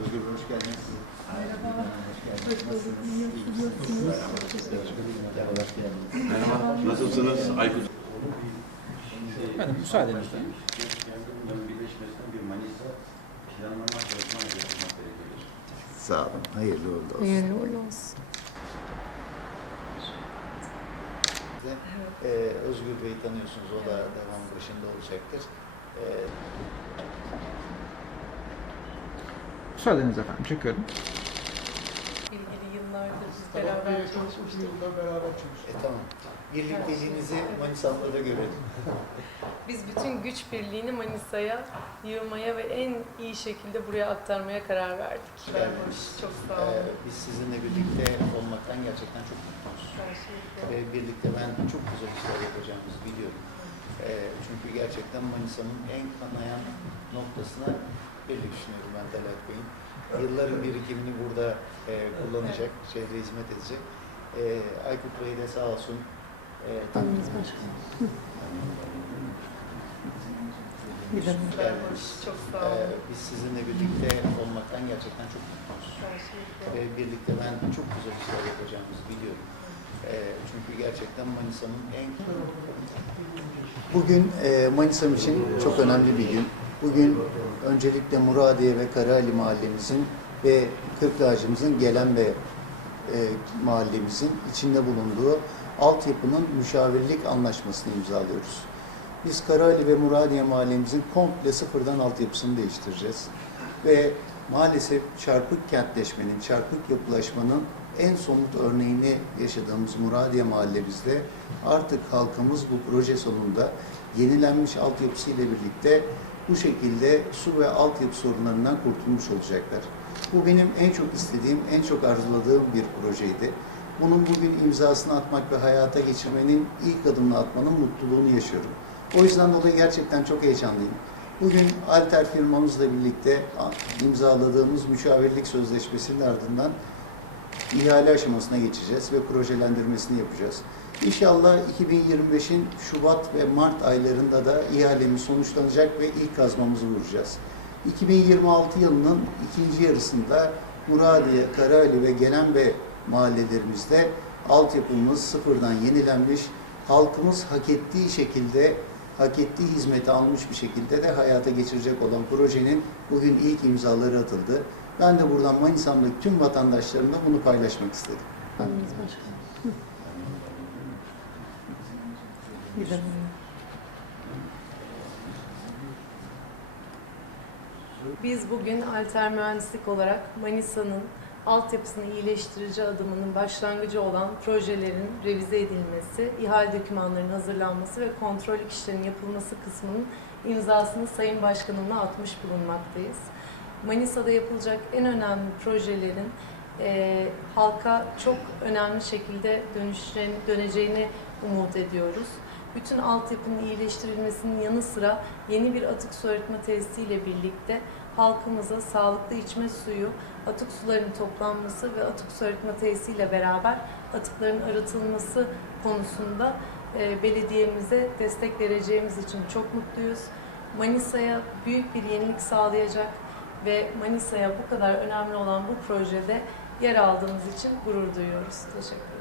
Özgür Bey, hoş geldiniz. Merhaba. Hoş geldiniz. Nasılsınız? Merhaba. Nasılsınız? Aykut. Efendim müsaadenizle. Sağ olun. Hayırlı uğurlu olsun. Hayırlı uğurlu olsun. Size, e, Özgür Bey'i tanıyorsunuz. O da devam başında olacaktır. E, Müsaadenizle efendim çekiyorum. İlgili yıllardır biz beraber çalışmıştık. e, tamam. Birlikteliğinizi Manisa'mda da görelim. Biz bütün güç birliğini Manisa'ya yığmaya ve en iyi şekilde buraya aktarmaya karar verdik. Geldiniz. Çok sağ olun. biz sizinle birlikte olmaktan gerçekten çok mutluyuz. Ve birlikte ben çok güzel işler yapacağımızı biliyorum. E, çünkü gerçekten Manisa'nın en kanayan noktasına belli düşünüyorum ben Talat Bey'in. Yılların birikimini burada e, kullanacak, şehre hizmet edecek. E, Aykut Bey de sağ olsun. E. Bir de Çok sağ olun. biz sizinle birlikte olmaktan gerçekten çok mutluyuz. Şey Ve birlikte ben çok güzel işler yapacağımızı biliyorum. E, çünkü gerçekten Manisa'nın en... Bugün e, Manisa'm için çok önemli bir gün. Bugün öncelikle Muradiye ve Karaali mahallemizin ve Kırklarcımızın gelen ve e, mahallemizin içinde bulunduğu altyapının müşavirlik anlaşmasını imzalıyoruz. Biz Karaali ve Muradiye mahallemizin komple sıfırdan altyapısını değiştireceğiz. Ve maalesef çarpık kentleşmenin, çarpık yapılaşmanın en somut örneğini yaşadığımız Muradiye mahallemizde artık halkımız bu proje sonunda yenilenmiş altyapısıyla birlikte bu şekilde su ve altyapı sorunlarından kurtulmuş olacaklar. Bu benim en çok istediğim, en çok arzuladığım bir projeydi. Bunun bugün imzasını atmak ve hayata geçirmenin ilk adımını atmanın mutluluğunu yaşıyorum. O yüzden dolayı gerçekten çok heyecanlıyım. Bugün Alter firmamızla birlikte imzaladığımız müşavirlik sözleşmesinin ardından ihale aşamasına geçeceğiz ve projelendirmesini yapacağız. İnşallah 2025'in Şubat ve Mart aylarında da ihalemiz sonuçlanacak ve ilk kazmamızı vuracağız. 2026 yılının ikinci yarısında Muradiye, Karaali ve Gelenbe mahallelerimizde altyapımız sıfırdan yenilenmiş, halkımız hak ettiği şekilde, hak ettiği hizmeti almış bir şekilde de hayata geçirecek olan projenin bugün ilk imzaları atıldı. Ben de buradan Manisa'mdaki tüm vatandaşlarımla bunu paylaşmak istedim. Biz bugün Alter Mühendislik olarak Manisa'nın altyapısını iyileştirici adımının başlangıcı olan projelerin revize edilmesi, ihale dokümanlarının hazırlanması ve kontrol işlerinin yapılması kısmının imzasını Sayın Başkanımla atmış bulunmaktayız. Manisa'da yapılacak en önemli projelerin e, halka çok önemli şekilde dönüşeceğini, döneceğini umut ediyoruz. Bütün altyapının iyileştirilmesinin yanı sıra yeni bir atık su arıtma tesisiyle birlikte halkımıza sağlıklı içme suyu, atık suların toplanması ve atık su arıtma tesisiyle beraber atıkların arıtılması konusunda e, belediyemize destek vereceğimiz için çok mutluyuz. Manisa'ya büyük bir yenilik sağlayacak ve Manisa'ya bu kadar önemli olan bu projede yer aldığımız için gurur duyuyoruz. Teşekkür ederim.